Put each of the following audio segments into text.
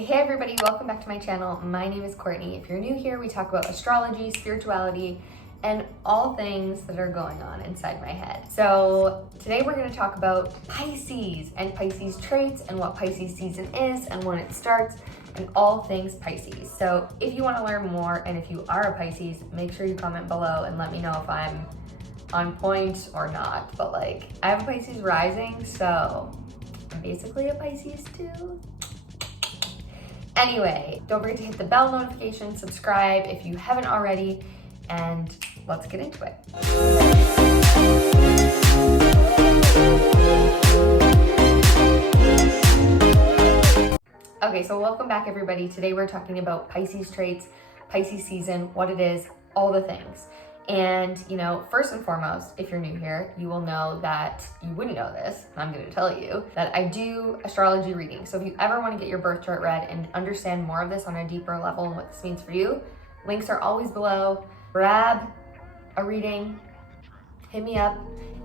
Hey everybody, welcome back to my channel. My name is Courtney. If you're new here, we talk about astrology, spirituality, and all things that are going on inside my head. So today we're going to talk about Pisces and Pisces traits and what Pisces season is and when it starts and all things Pisces. So if you want to learn more and if you are a Pisces, make sure you comment below and let me know if I'm on point or not. But I have a Pisces rising, so I'm basically a Pisces too. Anyway, don't forget to hit the bell notification, subscribe if you haven't already, and let's get into it. Okay, so welcome back everybody. Today we're talking about Pisces traits, Pisces season, what it is, all the things. And, first and foremost, if you're new here, you will know that you wouldn't know this. I'm going to tell you that I do astrology readings. So if you ever want to get your birth chart read and understand more of this on a deeper level and what this means for you, links are always below. Grab a reading, hit me up,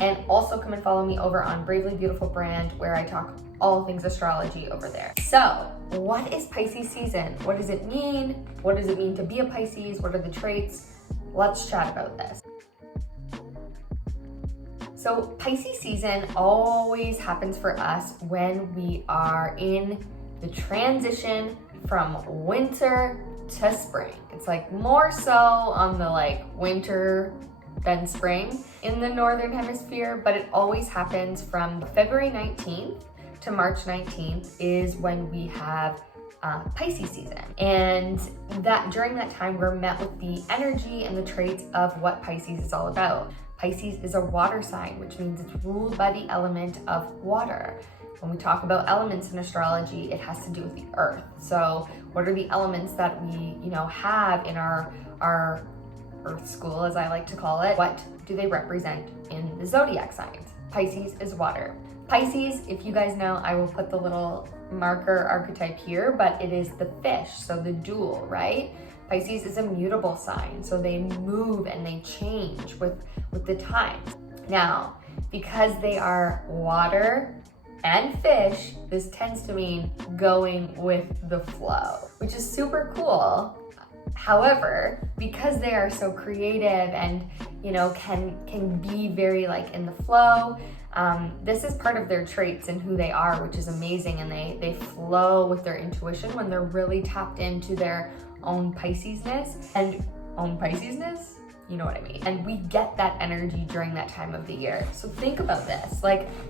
and also come and follow me over on Bravely Beautiful brand where I talk all things astrology over there. So what is Pisces season? What does it mean? What does it mean to be a Pisces? What are the traits? Let's chat about this. So Pisces season always happens for us when we are in the transition from winter to spring. It's more so on the winter than spring in the Northern Hemisphere, but it always happens from February 19th to March 19th is when we have Pisces season. And that during that time, we're met with the energy and the traits of what Pisces is all about. Pisces is a water sign, which means it's ruled by the element of water. When we talk about elements in astrology, it has to do with the earth. So what are the elements that we, have in our earth school, as I like to call it? What do they represent in the zodiac signs? Pisces is water. Pisces, if you guys know, I will put the little marker archetype here, but it is the fish, so the dual, right? Pisces is a mutable sign, so they move and they change with the times. Now, because they are water and fish, this tends to mean going with the flow, which is super cool. However, because they are so creative and can be very in the flow, this is part of their traits and who they are, which is amazing. And they flow with their intuition when they're really tapped into their own Piscesness you know what I mean? And we get that energy during that time of the year. So think about this,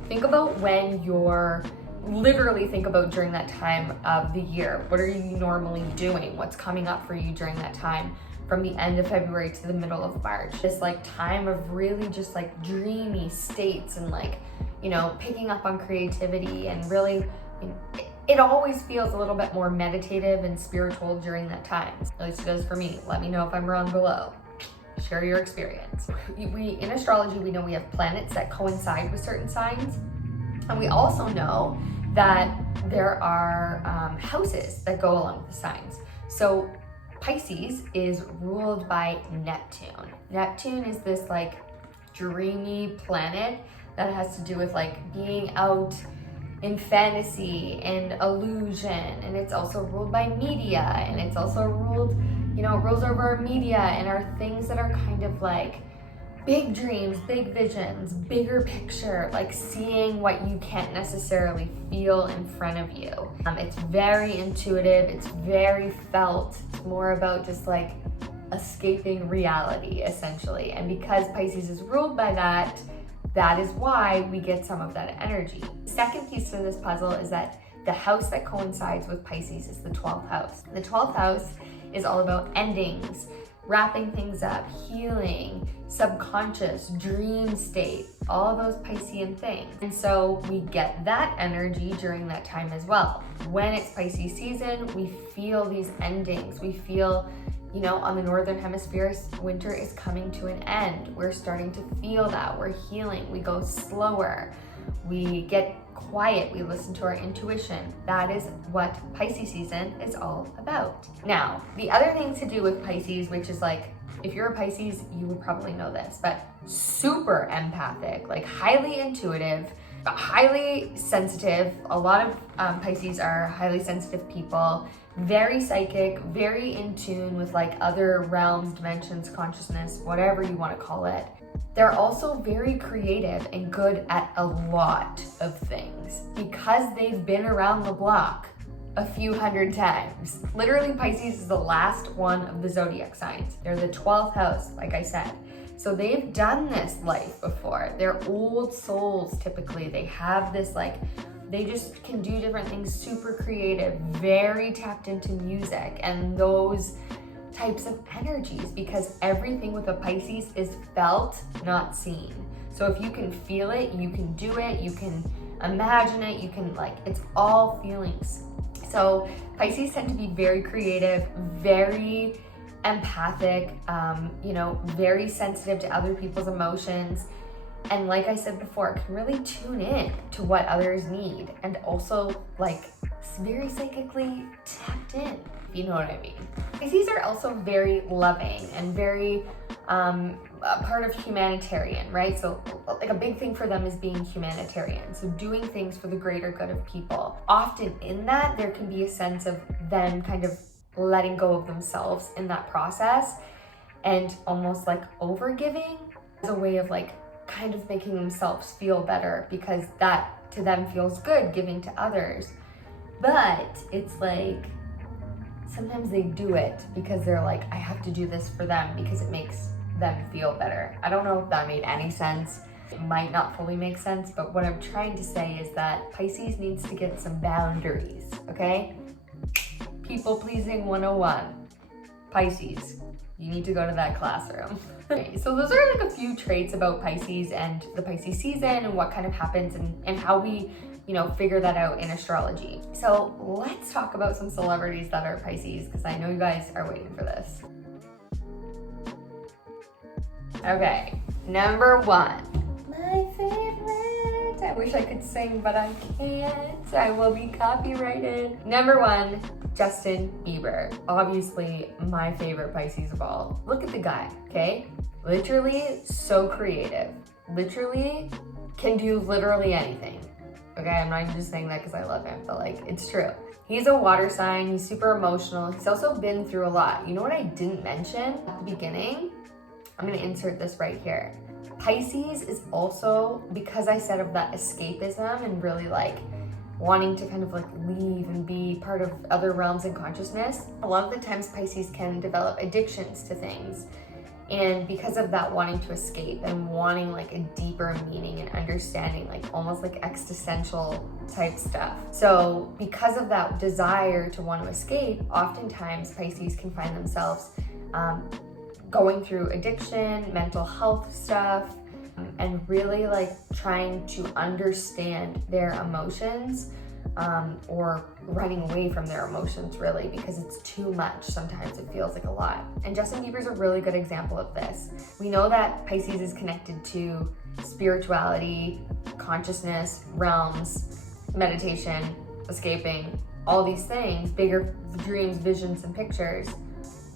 think about when you're literally think about during that time of the year. What are you normally doing? What's coming up for you during that time from the end of February to the middle of March? This time of really just dreamy states and picking up on creativity and really, it always feels a little bit more meditative and spiritual during that time. At least it does for me. Let me know if I'm wrong below. Share your experience. In astrology, we know we have planets that coincide with certain signs. And we also know that there are houses that go along with the signs. So Pisces is ruled by Neptune. Neptune is this dreamy planet that has to do with being out in fantasy and illusion. And it's also ruled by media, and it's also ruled, it rules over our media and our things that are kind of big dreams, big visions, bigger picture, seeing what you can't necessarily feel in front of you. It's very intuitive, it's very felt. It's more about just escaping reality, essentially. And because Pisces is ruled by that, that is why we get some of that energy. The second piece to this puzzle is that the house that coincides with Pisces is the 12th house. The 12th house is all about endings, wrapping things up, healing, subconscious, dream state, all those Piscean things. And so we get that energy during that time as well. When it's Pisces season, we feel these endings. We feel, on the Northern Hemisphere, winter is coming to an end. We're starting to feel that. We're healing. We go slower. We get quiet. We listen to our intuition. That is what Pisces season is all about. Now, the other thing to do with Pisces, which is if you're a Pisces, you would probably know this, but super empathic, highly intuitive, highly sensitive. A lot of Pisces are highly sensitive people, very psychic, very in tune with like other realms, dimensions, consciousness, whatever you want to call it. They're also very creative and good at a lot of things because they've been around the block a few hundred times. Literally, Pisces is the last one of the zodiac signs. They're the 12th house, like I said. So they've done this life before. They're old souls typically. They have this like, they just can do different things, super creative, very tapped into music and those types of energies, because everything with a Pisces is felt, not seen. So if you can feel it, you can do it, you can imagine it, you can like, it's all feelings. So Pisces tend to be very creative, very empathic, very sensitive to other people's emotions. And like I said before, can really tune in to what others need, and also like very psychically tapped in, if you know what I mean. Pisces are also very loving and very a part of humanitarian, right? So like a big thing for them is being humanitarian. So doing things for the greater good of people. Often in that, there can be a sense of them kind of letting go of themselves in that process and almost like overgiving as a way of like kind of making themselves feel better, because that to them feels good, giving to others. But it's like sometimes they do it because they're like, I have to do this for them because it makes them feel better. I don't know if that made any sense. It might not fully make sense, but what I'm trying to say is that Pisces needs to get some boundaries, okay? People pleasing 101. Pisces, you need to go to that classroom. Okay, so those are like a few traits about Pisces and the Pisces season and what kind of happens and how we, figure that out in astrology. So let's talk about some celebrities that are Pisces, because I know you guys are waiting for this. Okay, number one. My favorite. I wish I could sing, but I can't. I will be copyrighted. Number one, Justin Bieber. Obviously my favorite Pisces of all. Look at the guy, okay? Literally so creative. Literally can do literally anything. Okay, I'm not even just saying that because I love him, but like, it's true. He's a water sign, he's super emotional. He's also been through a lot. You know what I didn't mention at the beginning? I'm gonna insert this right here. Pisces is also, because I said of that escapism and really like wanting to kind of like leave and be part of other realms in consciousness, a lot of the times Pisces can develop addictions to things. And because of that wanting to escape and wanting like a deeper meaning and understanding, like almost like existential type stuff. So because of that desire to want to escape, oftentimes Pisces can find themselves going through addiction, mental health stuff, and really like trying to understand their emotions, or running away from their emotions really, because it's too much. Sometimes it feels like a lot. And Justin Bieber's a really good example of this. We know that Pisces is connected to spirituality, consciousness, realms, meditation, escaping, all these things, bigger dreams, visions, and pictures.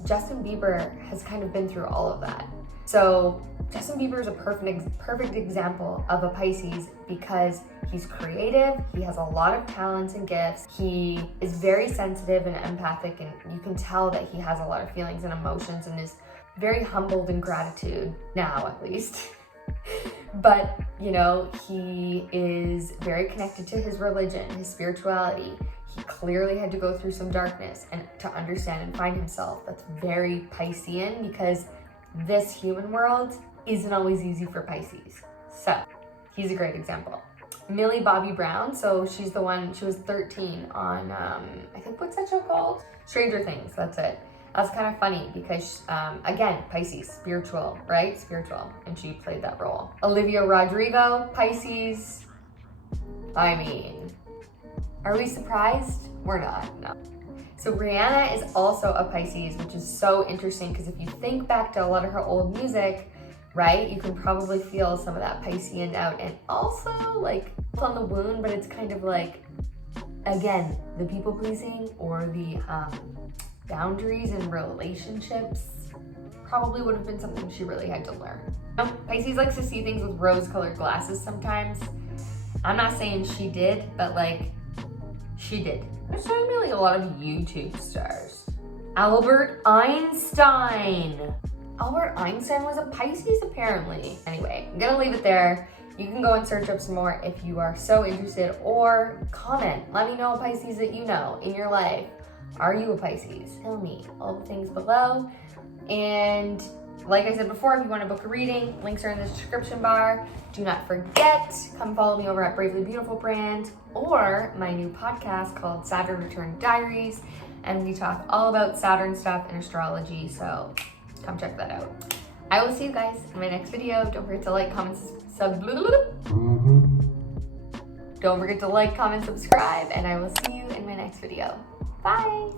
Justin Bieber has kind of been through all of that. So Justin Bieber is a perfect example of a Pisces because he's creative, he has a lot of talents and gifts, he is very sensitive and empathic, and you can tell that he has a lot of feelings and emotions and is very humbled in gratitude, now at least. But, he is very connected to his religion, his spirituality. He clearly had to go through some darkness and to understand and find himself. That's very Piscean, because this human world isn't always easy for Pisces. So he's a great example. Millie Bobby Brown, so she's the one, she was 13 on, I think, what's that show called? Stranger Things, that's it. That's kind of funny because, again, Pisces, spiritual, right? Spiritual, and she played that role. Olivia Rodrigo, Pisces. I mean, are we surprised? We're not, no. So Rihanna is also a Pisces, which is so interesting because if you think back to a lot of her old music, right, you can probably feel some of that Piscean note, and also like on the wound, but it's kind of like, again, the people pleasing or the boundaries and relationships probably would have been something she really had to learn. Pisces likes to see things with rose-colored glasses sometimes. I'm not saying she did, but like, she did. There's showing me like a lot of YouTube stars. Albert Einstein. Albert Einstein was a Pisces apparently. Anyway, I'm gonna leave it there. You can go and search up some more if you are so interested, or comment. Let me know a Pisces that you know in your life. Are you a Pisces? Tell me all the things below. And like I said before, if you want to book a reading, links are in the description bar. Do not forget, come follow me over at Bravely Beautiful brand or my new podcast called Saturn Return Diaries. And we talk all about Saturn stuff and astrology, so come check that out. I will see you guys in my next video. Don't forget to like, comment, Don't forget to like, comment, subscribe, and I will see you in my next video. Bye.